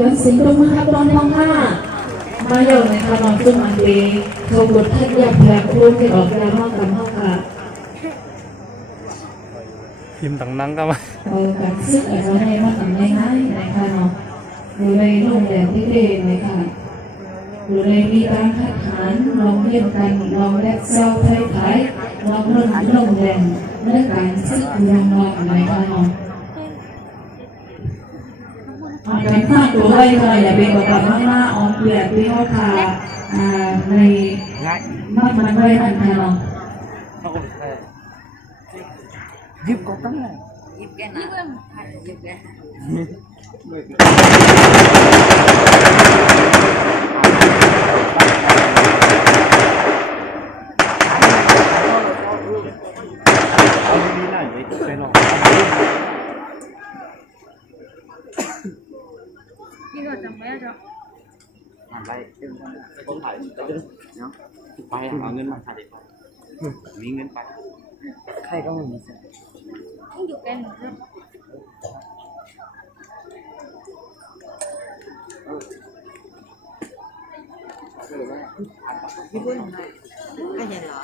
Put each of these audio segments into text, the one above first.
วันสิงห์ตรงมาครับตอนท้องห้ามาเยอะในขนมจุ่มอันดีเขาบดทัดอยากแผลครูที่ออกแรงมากกันมากค่ะพิมพ์ต่างนังก็มาการซื้ออะไรให้มากกันง่ายๆนะคะเนาะอยู่ในโรงแรมที่เด่นนะคะอยู่ในมีการคัดหารลองเยี่ยมกันลองแลกเซลไทยไทยลองเรื่องโรงแรมเรื่องการซื้อเรื่องนอกนะคะเนาะการฆ่าตัวไว้เลยอย่าไปบอกกับมากๆออกเปลี่ยนที่เขาทาในมากมันไว้ทันทีเนาะยิบก็ตั้งเลยยิบแกนะยิบแกนี่ก็จำไม่ได้จ้ะไปคนถ่ายเนาะไปเอาเงินมาถ่ายไปมีเงินไปใครก็ไม่มีสิต้องอยู่กันหรือเปล่าพี่ปุ้ยของใครไม่เห็นเหรอ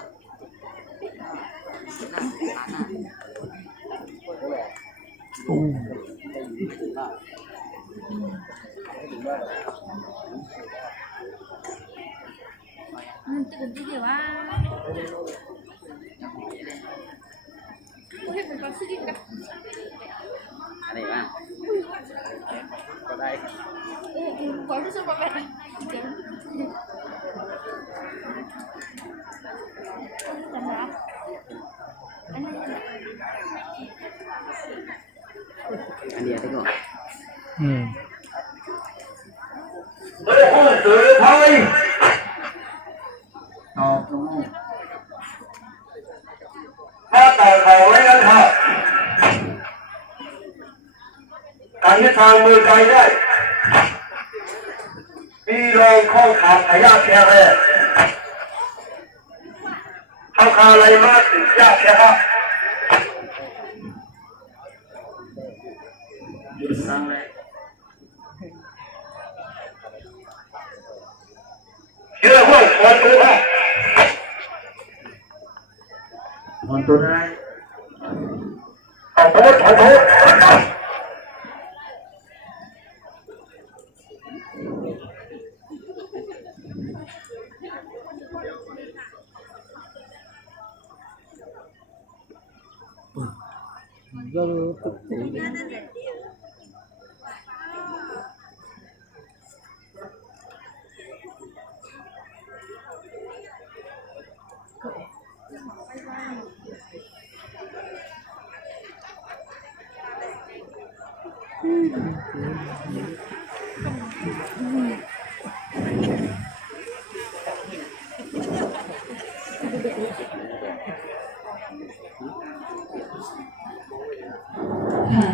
ตื่นที่เดียวว่าเห็นเป็นความสุขดีกันอะไรบ้างก็ได้ความรู้สึกแบบนี้จำได้อันนี้ที่ก่อนเฮ้ยเสือไทยตอบตรงถ้าต่อเขาไว้กันค่ะการที่ทางมือไกลได้มีรองข้องขาดขยะแค่แรกเข้าคาอะไรมากถึงยากแค่ครับหยุดสร้างเลยเชื่อว่าคนดูครับคนตัวได้ขอโทษขอโทษก็ตกใจ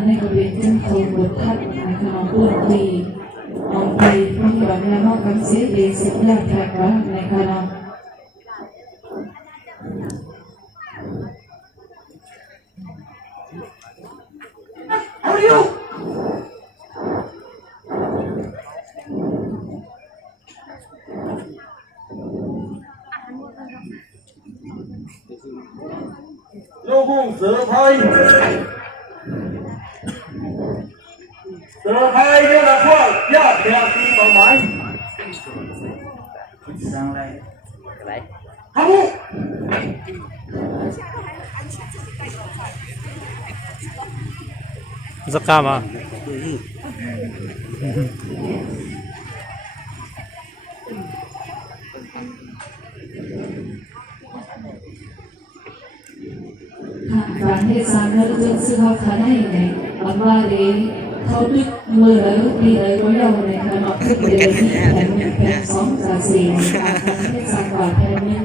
ในบริเวณเส้นโค้งบนทัดนะคะน้องพูดคุยน้องคุยพูดแบบนี้นอกกันเสียเองเสียยากแทนว่านะคะน้องเอาอยู่ลูกเสือไทยเสือไทยเนี่ยนะพวกญาติแถวที่ต่อไม้สร้างอะไรอะไรทำมุกสักคำอ่ะการที่สามเราจะซื้อเขาขายได้ยังไงวันว่าเลยเขาดึกมือเลยปีเลยก็ยาวในขณะที่เดินที่แผ่น1 แผ่น2 จาก4การที่สามกว่าแผ่นนี้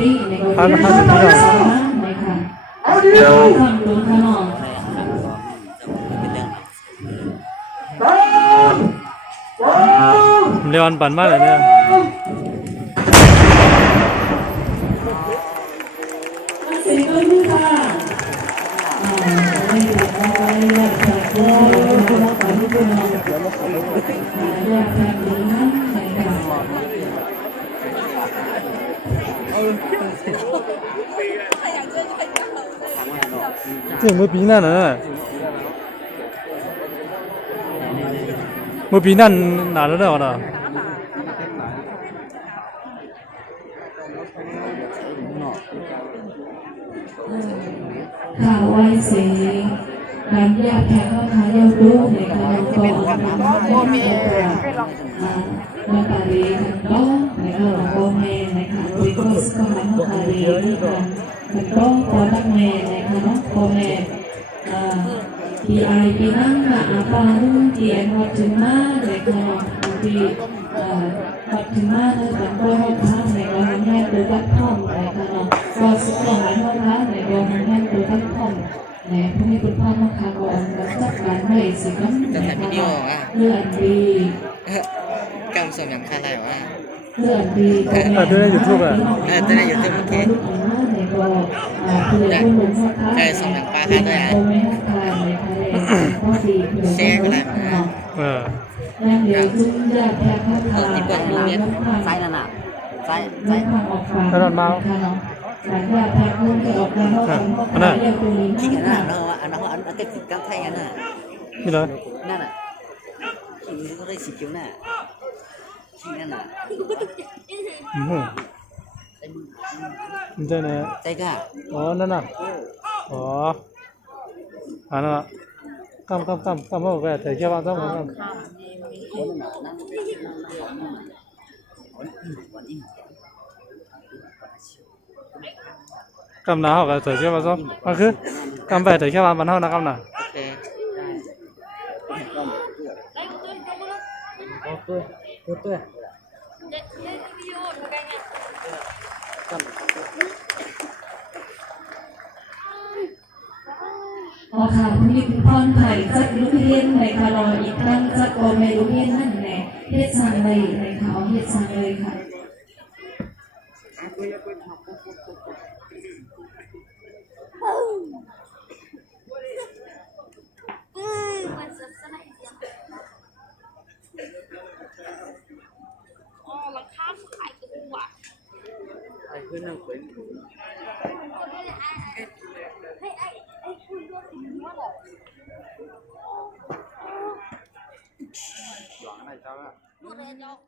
นี่ในกรณีที่สามในค่ะทำตัวขนมเรียนปั่นมากเลยเนี่ยสิ่งที่ค่ะ ไม่ได้ทำอะไรไม่ได้ทำอะไรไม่ได้ทำอะไร อยากแผ่นดินนั้นในการ 这没避难呢，没避难哪来的我的？ ข่าวไว้เสียงการแยกแผงข้าวขาเยาดูในขณะก่อนโมเมนาตาลีกันก็ในขณะโมเมในขณะวิโกสก็มาข้าวขาลีที่กันกันก็พอนักเมในขณะโมเมปีไอปีนั่งค่ะอาปารุ่งที่วัดถึงมาในขณะปีวัดถึงมาในกันก็ให้ข้าวในกองแม่ตัวกัดท่อมในขณะก็สุดหลายเท่านั้นในกองแม่ตัวกัดท่อมในผู้มีคุณพ่อมาคากรจัดการให้สิครับเลื่อนดี กำสมยังคาอะไรวะ เลื่อนดี 这在 YouTube 啊？ จะได้อยู่ที่ประเทศ ใช่สองอย่างปลาค่ะด้วยนะแชร์กันเลย嗯，ที่เปิดโรงเรียนไซนั่นน่ะไซ 他让猫， ที่กันน่ะเราอันนั้นอันเต็มสิบกำไทยกันน่ะ 你来， นั่นน่ะที่นี่ก็ได้สีเขียวน่ะที่นั่นน่ะ 嗯，你在哪？ ใจกล้า 哦，那那，哦，啊那，干嘛个？在下班干嘛？ กำนาเขาก็ใส่เสื้อมาซ้อมมันคือกำไปแต่แค่วันเท่านะกำนา โอเค อ๋อค่ะคุณลิพรไผ่จัดลูกเรียนในคารออีกครั้งจัดโกเมลูกเรียนนั่นแหละเฮ็ดสั่งเลยในเขาเฮ็ดสั่งเลยค่ะอ๋อหลังคาขายตัว ไอ้เพื่อนนั่งคุย ไอ้คุณด้วยว่าบอก หวังอะไรเจ้าอะ ลูกเรียนจบ